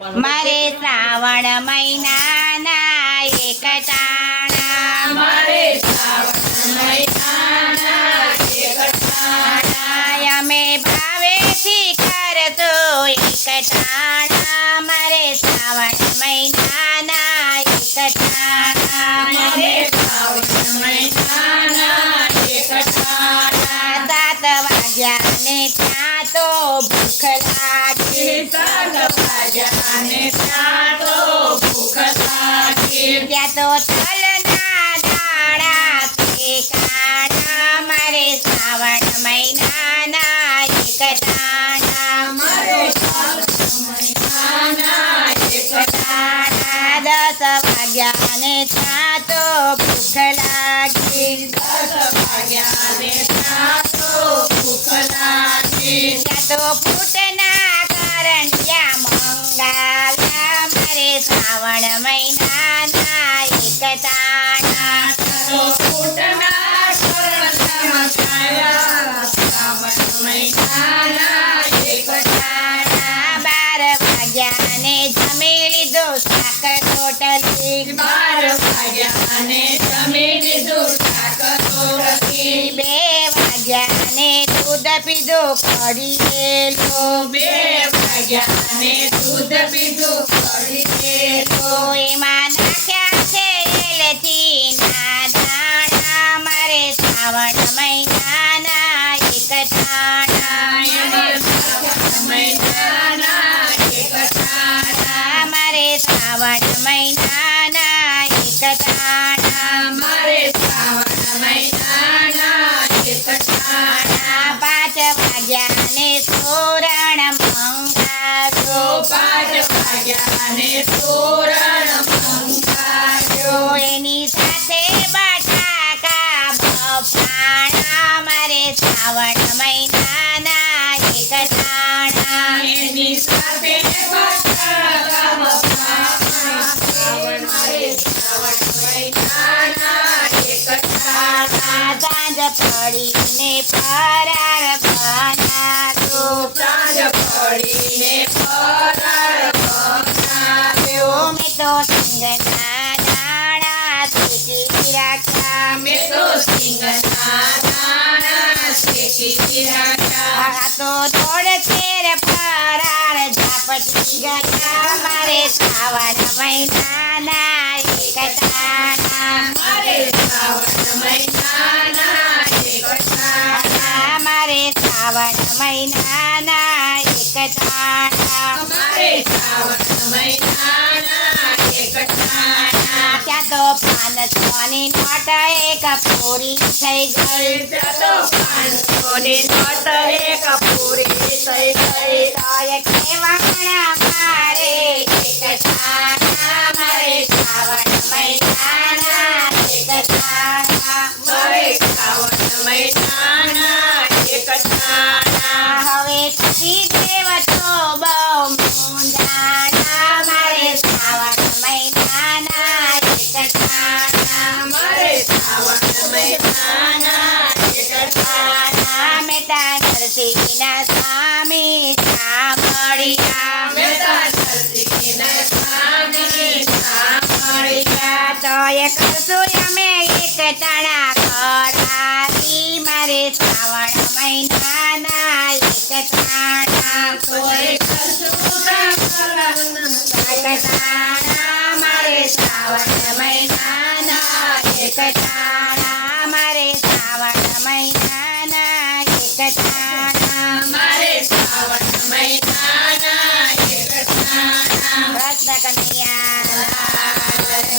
મારે શ્રાવણ મહિનાના એક ટાણા મારે શ્રાવણ મહિનાના એક ટાણા અમે ભાવેથી કરતો એક ટાણા મારે શ્રાવણ મહિનાના એક ટાણા મારે શ્રાવણ મહિનાના એક ટાણા 7 વાગ્યાને ત્યાં તો ભૂખ લાગી 7 વાગ્યાને ત્યાં તો ભૂખ લાગી ત્યાં તો તલના દાણા તે કાણા મારે શ્રાવણ મહિનાના એક ટાણા મારે શ્રાવણ મહિનાના એક ટાણા 10 વાગ્યાને ત્યાં તો ભૂખ લાગી 10 વાગ્યાને ત્યાં તો ભૂખ લાગી ત્યાં તો ફૂટના કરંટિયા મંગાવ્યા મારે શ્રાવણ મહિનાના એક ટાણા તો ફૂટના કરંટિયા મંગાવ્યા શ્રાવણ મહિનાના એક ટાણા 12 વાગ્યાને જમી લીધો શાક રોટલી 12 વાગ્યાને જમી લીધું શાક રોટલી 2 વાગ્યાને દૂધ પીધું કઢીએલું 2 વાગ્યાને દૂધ પીધું કઢીએલું એમાં નાખ્યા છે એલચીના દાણા મારે શ્રાવણ મહિનાના એક ટાણા મહિનાના એક ટાણા મારે શ્રાવણ મહિનાના એક ટાણા મારે શ્રાવણ મહિનાના એક ટાણા 5 વાગ્યાને તોરણ મંગાવ્યો 5 વાગ્યાને તોરણ મંગાવ્યો એની સાથે બટાકા બફાણા મારે શ્રાવણ મહિનાના એક ટાણા એની સાથે બટાકા બફાણા મારે શ્રાવણ મહિનાના એક ટાણા સાંજ પડીને ફરાર બનાવ્યો સાંજ પડીને ફરાળ બનાવ્યો મેં તો સિંગના દાણા શેકી રાખ્યા મેં તો સિંગના દાણા શેકી રાખ્યા આ તો દોડ ખેર ફરાર ઝાપટી ગયા મારે શ્રાવણ મહિનાના એક ટાણા મારે શ્રાવણ મહિનાના એક ટાણા મારે શ્રાવણ મહિનાના એક ટાણા મારે શ્રાવણ મહિનાના એક ટાણા ત્યાં તો 500ની નોટ એક પૂરી થઈ ગઈ ત્યાં તો 500ની નોટ એક પૂરી થઈ ગઈ તોય કહેવાના મારે એક ટાણા મારે શ્રાવણ મહિનાના એક ટાણા મારે શ્રાવણ મહિનાના એક ટાણા હવે પછી દેવ તો બહુ મૂંઝાણા મારે શ્રાવણ મહિનાના એક ટાણા મારે શ્રાવણ મહિનાના એક ટાણા મેતા નરસિંહના સ્વામી સાંભળ્યા મેતા નરસિંહના સ્વામી સાંભળ્યા તોય કરશું અમે એક ટાણા કરાવી મારે શ્રાવણ મહિનાના એક ટાણા કોઈ કરશું ટાણા મારે શ્રાવણ મહિનાના એક ટાણા મારે શ્રાવણ મહિનાના એક ટાણા મારે શ્રાવણ મહિનાના એક ટાણા કૃષ્ણ કનૈયા